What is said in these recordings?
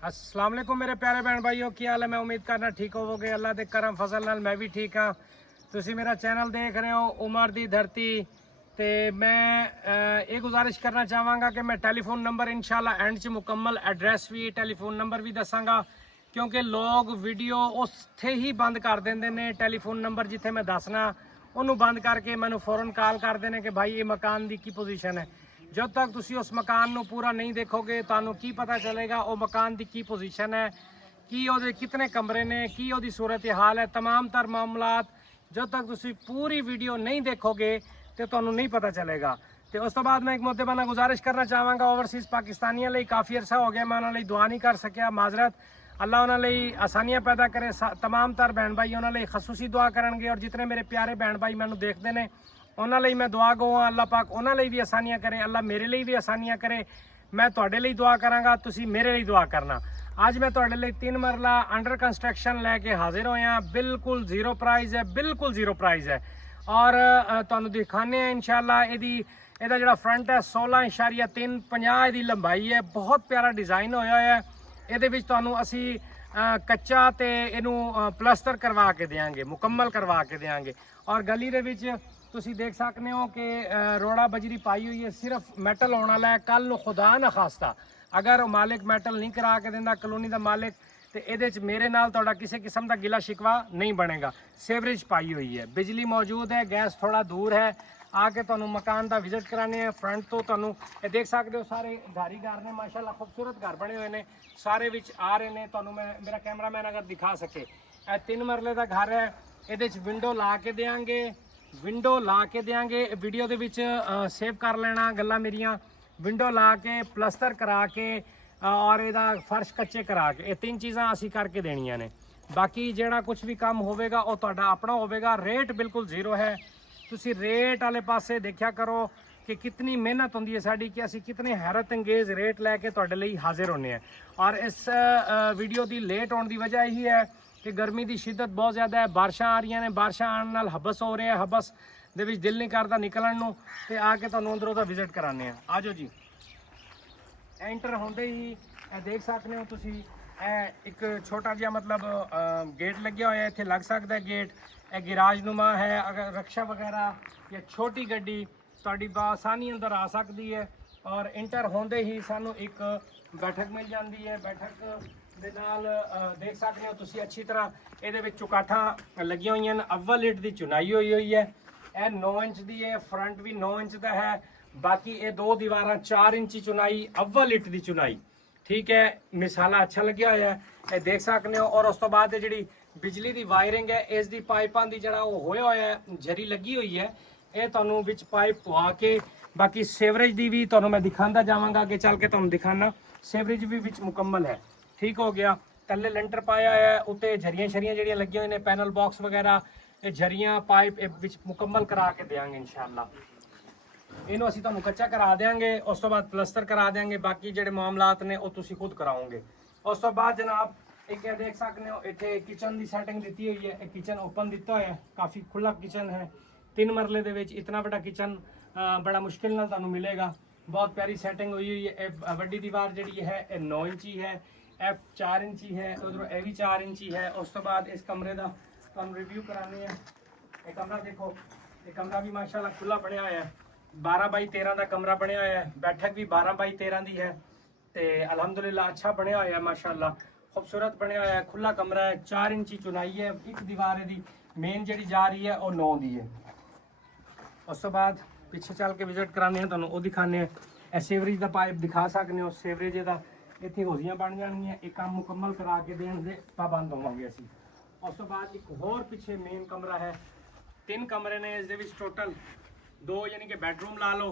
अस्सलाम वालेकुम मेरे प्यारे भैन भाइयों, की हाल है। मैं उम्मीद करना ठीक होवोगे। अल्लाह दे करम फजल नाल मैं भी ठीक हाँ। तुसी मेरा चैनल देख रहे हो उमर दी धरती। तो मैं ये गुजारिश करना चाहांगा कि मैं टेलीफोन नंबर इंशाल्लाह एंड च मुकम्मल एड्रैस भी टेलीफोन नंबर भी दसांगा, क्योंकि लोग वीडियो उत्थे ही बंद कर देंगे ने। टेलीफोन नंबर जिथे मैं दसना उन्होंने बंद करके मैंने फौरन कॉल करते हैं कि भाई ये मकान की की पोजीशन है। जब तक तुसी उस मकान को पूरा नहीं देखोगे तो की पता चलेगा वो मकान की की पोजीशन है, की वो कितने कमरे ने, की वो सूरत हाल है, तमाम तर मामलात जब तक तुसी पूरी वीडियो नहीं देखोगे तो तुहानू नहीं पता चलेगा। तो उस तो बाद मैं एक मुद्देबाना गुजारिश करना चाहांगा, ओवरसीज़ पाकिस्तानियों लिए काफ़ी अरसा हो गया मैं उन्होंने दुआ नहीं कर सकिया, माजरत। अल्लाह उन्होंने आसानियाँ पैदा करे। तमाम तर भैन भाई उन्होंने खसूसी दुआ करेंगे, और जितने मेरे प्यारे भैन भाई मैनू देखते हैं उन्होंने मैं दुआ गो हाँ। अल्लाह पाक उन्होंने भी आसानियाँ करे, अल्लाह मेरे लिए भी आसानियाँ करे। मैं तुहाडे लिए दुआ करांगा, तुसी मेरे लिए दुआ करना। अज मैं तुहाडे लिए 3 मरला अंडर कंस्ट्रक्शन लैके हाजिर होया। बिल्कुल जीरो प्राइस है, बिल्कुल जीरो प्राइस है। और तुहानू दिखाने इंशाल्लाह ਇਹਦਾ ਜਿਹੜਾ ਫਰੰਟ ਹੈ 16.3 50 ਦੀ ਲੰਬਾਈ ਹੈ। ਬਹੁਤ ਪਿਆਰਾ ਡਿਜ਼ਾਈਨ ਹੋਇਆ ਹੋਇਆ ਹੈ। ਇਹਦੇ ਵਿੱਚ ਤੁਹਾਨੂੰ ਅਸੀਂ ਕੱਚਾ ਤੇ ਇਹਨੂੰ ਪਲਸਟਰ ਕਰਵਾ ਕੇ ਦੇਵਾਂਗੇ, ਮੁਕੰਮਲ ਕਰਵਾ ਕੇ ਦੇਵਾਂਗੇ। ਔਰ ਗਲੀ ਦੇ ਵਿੱਚ ਤੁਸੀਂ ਦੇਖ ਸਕਦੇ ਹੋ ਕਿ ਰੋੜਾ ਬਜਰੀ ਪਾਈ ਹੋਈ ਹੈ, ਸਿਰਫ ਮੈਟਲ ਆਉਣ ਵਾਲਾ ਹੈ। ਕੱਲ ਨੂੰ ਖੁਦਾ ਨਾ ਖਾਸਤਾ ਅਗਰ ਮਾਲਿਕ ਮੈਟਲ ਨਹੀਂ ਕਰਾ ਕੇ ਦਿੰਦਾ, ਕਲੋਨੀ ਦਾ ਮਾਲਿਕ, ਤੇ ਇਹਦੇ 'ਚ ਮੇਰੇ ਨਾਲ ਤੁਹਾਡਾ ਕਿਸੇ ਕਿਸਮ ਦਾ ਗਿਲਾ ਸ਼ਿਕਵਾ ਨਹੀਂ ਬਣੇਗਾ। ਸੀਵਰੇਜ ਪਾਈ ਹੋਈ ਹੈ, ਬਿਜਲੀ ਮੌਜੂਦ ਹੈ, ਗੈਸ ਥੋੜਾ ਦੂਰ है। आके तुहानू मकान का विजिट कराने हैं। फ्रंट तो तुहानू देख सकते हो सारे घारी घर ने, माशाल्लाह खूबसूरत घर बने हुए हैं, सारे विच आ रहे हैं। तुहानू मैं मेरा कैमरामैन अगर दिखा सके, 3 मरले का घर है। ये विंडो ला के देंगे, विंडो ला के देंगे। वीडियो के विच सेव कर लेना गल्लां मेरियां। विंडो ला के प्लस्तर करा के और ਇਹਦਾ फर्श कच्चे करा के, ये 3 चीज़ां असी करके देनियां ने। बाकी ਜਿਹੜਾ कुछ भी काम होवेगा वो ਤੁਹਾਡਾ अपना होवेगा। रेट बिल्कुल जीरो है। ਤੁਸੀਂ रेट वाले पासे देखा करो कि कितनी मेहनत होंदी है साड़ी, कि असी कितने हैरत अंगेज रेट लैके तुहाडे लई हाजिर होने हैं। और इस वीडियो की लेट होने की वजह यही है कि गर्मी की शिद्दत बहुत ज़्यादा है, बारिशां आ रही ने, बारिशां आने नाल हबस हो रहे हैं, हबस दे विच दिल नहीं करता निकलण नूं। ते आके तुहानूं अंदरों दा विजिट कराने हैं। आ जाओ जी। एंटर होंदे ही देख सकते हो तुसी एक छोटा जिहा मतलब गेट लग्या होया, इत्थे लग सकदा है गेट। यह गिराजनुमा है, अगर रक्षा वगैरह या छोटी गड्डी तुहाडी आसानी अंदर आ सकती है। और इंटर होंदे ही सानू एक बैठक मिल जाती है। बैठक दे नाल देख सकते हो तुसी अच्छी तरह ये चुकाठा लगिया हुई हैं। अव्वल इट की चुनाई हुई है, यह 9 इंच की है, फ्रंट भी 9 इंच का है। बाकी ये 2 दीवार 4 इंची चुनाई, अव्वल इट की चुनाई, ठीक है। मिसाला अच्छा लग्या होया है, ये देख सकते हो। और उस तो बाद जी बिजली की वायरिंग है, इसकी पाइपों की जरा होया होया है, जरी लगी हुई है, ये तुहानू विच पाइप पवा के। बाकी सीवरेज की भी तुहानू मैं दिखाता जावांगा कि चल के तुहानू दिखाना। सीवरेज भी विच मुकम्मल है, ठीक हो गया। थल्ले लेंटर पाया है, उत्ते झरियां शरियां जड़ियां लगी हुई ने, पैनल बॉक्स वगैरह, ये झरियां पाइप विच मुकम्मल करा के देंगे इंशाअल्लाह। इनू असीं तुहानू कच्चा करा देंगे, उस तो बाद प्लस्तर करा देंगे। बाकी ਜਿਹੜੇ मामलात ने वो तुसीं खुद कराओगे। उस तो बाद जनाब एक देख सकते हो इतने किचन की सैटिंग दी हुई है। एक किचन ओपन दिता है, काफ़ी खुला किचन है। 3 मरले दे विच इतना बड़ा किचन बड़ा मुश्किल नाल तुहानू मिलेगा। बहुत प्यारी सैटिंग हुई हुई है। वड्डी दीवार जी है 9 इंची है, F 4 इंची है, उधरों ए भी 4 इंची है। उस तो बाद इस कमरे का तुहानू रिव्यू कराने हैं। ये कमरा देखो, ये कमरा भी माशाल्लाह खुला बनया होया है। 12 बाई 13 का कमरा बनया होया है। बैठक भी 12 बाई 13 की है। तो अलहमदुलिल्लाह अच्छा बनया होया है, माशाल्लाह खूबसूरत बनया होया है। खुला कमरा है, 4 इंची चुनाई है। एक दीवार दी मेन जी जा रही है और 9 दी है। उस तो बाद पिछे चल के विजिट कराने हैं, तुहानू वो दिखाने हैं। सीवरेज का पाइप दिखा सकते हो। सीवरेज का इतने होजियां बन जाएंगे, एक काम मुकम्मल करा के देने दे पाबंद होवांगे असीं। उस तो बाद एक होर पिछे मेन कमरा है। 3 कमरे ने, इस टोटल 2 यानी कि बैडरूम ला लो,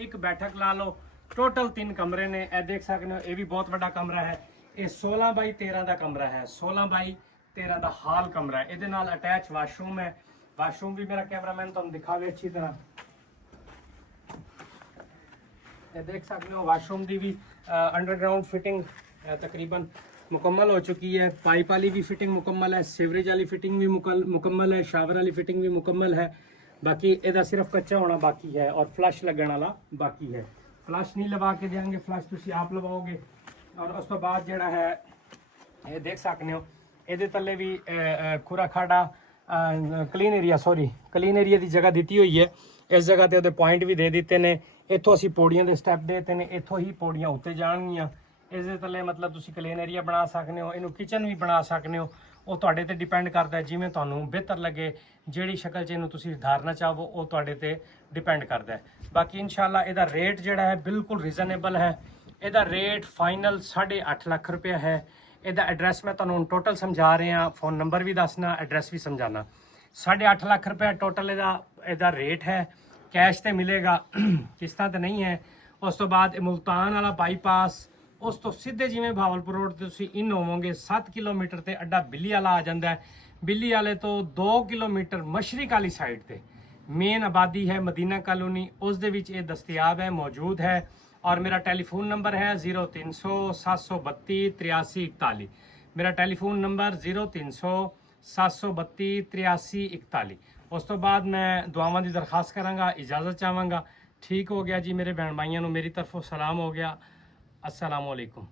एक बैठक ला लो, टोटल 3 कमरे ने। यह देख सकते हो, ये भी बहुत बड़ा कमरा है। ये 16 बाई 13 का कमरा है, 16 बाई 13 का हाल कमरा है। ये अटैच वाशरूम है। वाशरूम भी मेरा कैमरामैन तुम दिखावे अच्छी तरह। ये देख सकते हो वाशरूम की भी अंडरग्राउंड फिटिंग तकरीबन मुकम्मल हो चुकी है। पाइप वाली भी फिटिंग मुकम्मल है, सीवरेज वाली फिटिंग भी मुकम्मल है, शावर वाली फिटिंग भी मुकम्मल है। बाकी ਇਹਦਾ सिर्फ कच्चा होना बाकी है और फ्लश लगने वाला बाकी है। फ्लश नहीं लगा के देंगे, फ्लश तुसी आप लवाओगे। और उस तो बाद जड़ा है ਇਹ ਦੇਖ ਸਕਦੇ ਹੋ ਇਹਦੇ ਥੱਲੇ ਵੀ ਖੁਰਾ ਖਾਡਾ ਕਲੀਨ ਏਰੀਆ ਕਲੀਨ ਏਰੀਆ ਦੀ ਜਗ੍ਹਾ ਦਿੱਤੀ ਹੋਈ ਹੈ। ਇਸ ਜਗ੍ਹਾ ਤੇ ਉਹਦੇ ਪੁਆਇੰਟ ਵੀ ਦੇ ਦਿੱਤੇ ਨੇ। ਇੱਥੋਂ ਅਸੀਂ ਪੌੜੀਆਂ ਦੇ ਸਟੈਪ ਦੇ ਦਿੱਤੇ ਨੇ, ਇੱਥੋਂ ਹੀ ਪੌੜੀਆਂ ਉੱਤੇ ਜਾਣਗੀਆਂ। ਇਸ ਦੇ ਥੱਲੇ ਮਤਲਬ ਤੁਸੀਂ ਕਲੀਨ ਏਰੀਆ ਬਣਾ ਸਕਦੇ ਹੋ, ਇਹਨੂੰ ਕਿਚਨ ਵੀ ਬਣਾ ਸਕਦੇ ਹੋ। ਉਹ ਤੁਹਾਡੇ ਤੇ ਡਿਪੈਂਡ ਕਰਦਾ ਜਿਵੇਂ ਤੁਹਾਨੂੰ ਬਿਹਤਰ ਲੱਗੇ, ਜਿਹੜੀ ਸ਼ਕਲ 'ਚ ਇਹਨੂੰ ਤੁਸੀਂ ਧਾਰਨਾ ਚਾਹੋ ਉਹ ਤੁਹਾਡੇ ਤੇ ਡਿਪੈਂਡ ਕਰਦਾ ਹੈ। ਬਾਕੀ ਇਨਸ਼ਾਅੱਲਾ ਇਹਦਾ ਰੇਟ ਜਿਹੜਾ ਹੈ ਬਿਲਕੁਲ ਰੀਜ਼ਨੇਬਲ ਹੈ। ਇਹਦਾ ਰੇਟ ਫਾਈਨਲ 8.5 ਲੱਖ ਰੁਪਇਆ ਹੈ। ਇਹਦਾ ਐਡਰੈਸ ਮੈਂ ਤੁਹਾਨੂੰ ਟੋਟਲ ਸਮਝਾ ਰਿਹਾ, ਫੋਨ ਨੰਬਰ ਵੀ ਦੱਸਣਾ, ਐਡਰੈਸ ਵੀ ਸਮਝਾਣਾ। 8.5 ਲੱਖ ਰੁਪਇਆ ਟੋਟਲ ਇਹਦਾ ਰੇਟ ਹੈ। ਕੈਸ਼ ਤੇ ਮਿਲੇਗਾ, ਕਿਸ਼ਤਾਂ ਤੇ ਨਹੀਂ ਹੈ। ਉਸ ਤੋਂ ਬਾਅਦ ਇਹ ਮੁਲਤਾਨ ਵਾਲਾ ਬਾਈਪਾਸ, ਉਸ ਤੋਂ ਸਿੱਧੇ ਜਿਵੇਂ ਭਾਵਲਪੁਰ ਰੋਡ ਤੇ ਤੁਸੀਂ ਇਨ ਹੋਵੋਗੇ 7 ਕਿਲੋਮੀਟਰ ਤੇ ਅੱਡਾ ਬਿੱਲੀ ਵਾਲਾ ਆ ਜਾਂਦਾ ਹੈ। ਬਿੱਲੀ ਵਾਲੇ ਤੋਂ 2 ਕਿਲੋਮੀਟਰ ਮਸ਼ਰਕ ਵਾਲੀ ਸਾਈਡ ਤੇ ਮੇਨ ਆਬਾਦੀ ਹੈ ਮਦੀਨਾ ਕਲੋਨੀ, ਉਸ ਦੇ ਵਿੱਚ ਇਹ ਦਸਤਿਆਬ ਹੈ, ਮੌਜੂਦ ਹੈ। और मेरा टेलीफोन नंबर है 0300 732 83 41। मेरा टेलीफोन नंबर 0300 732 83 41। उस तो बाद मैं दुआवां दी दरखास्त करांगा, इजाज़त चाहांगा। ठीक हो गया जी मेरे बहन भाइयों, मेरी तरफों सलाम हो गया। अस्सलाम वालेकुम।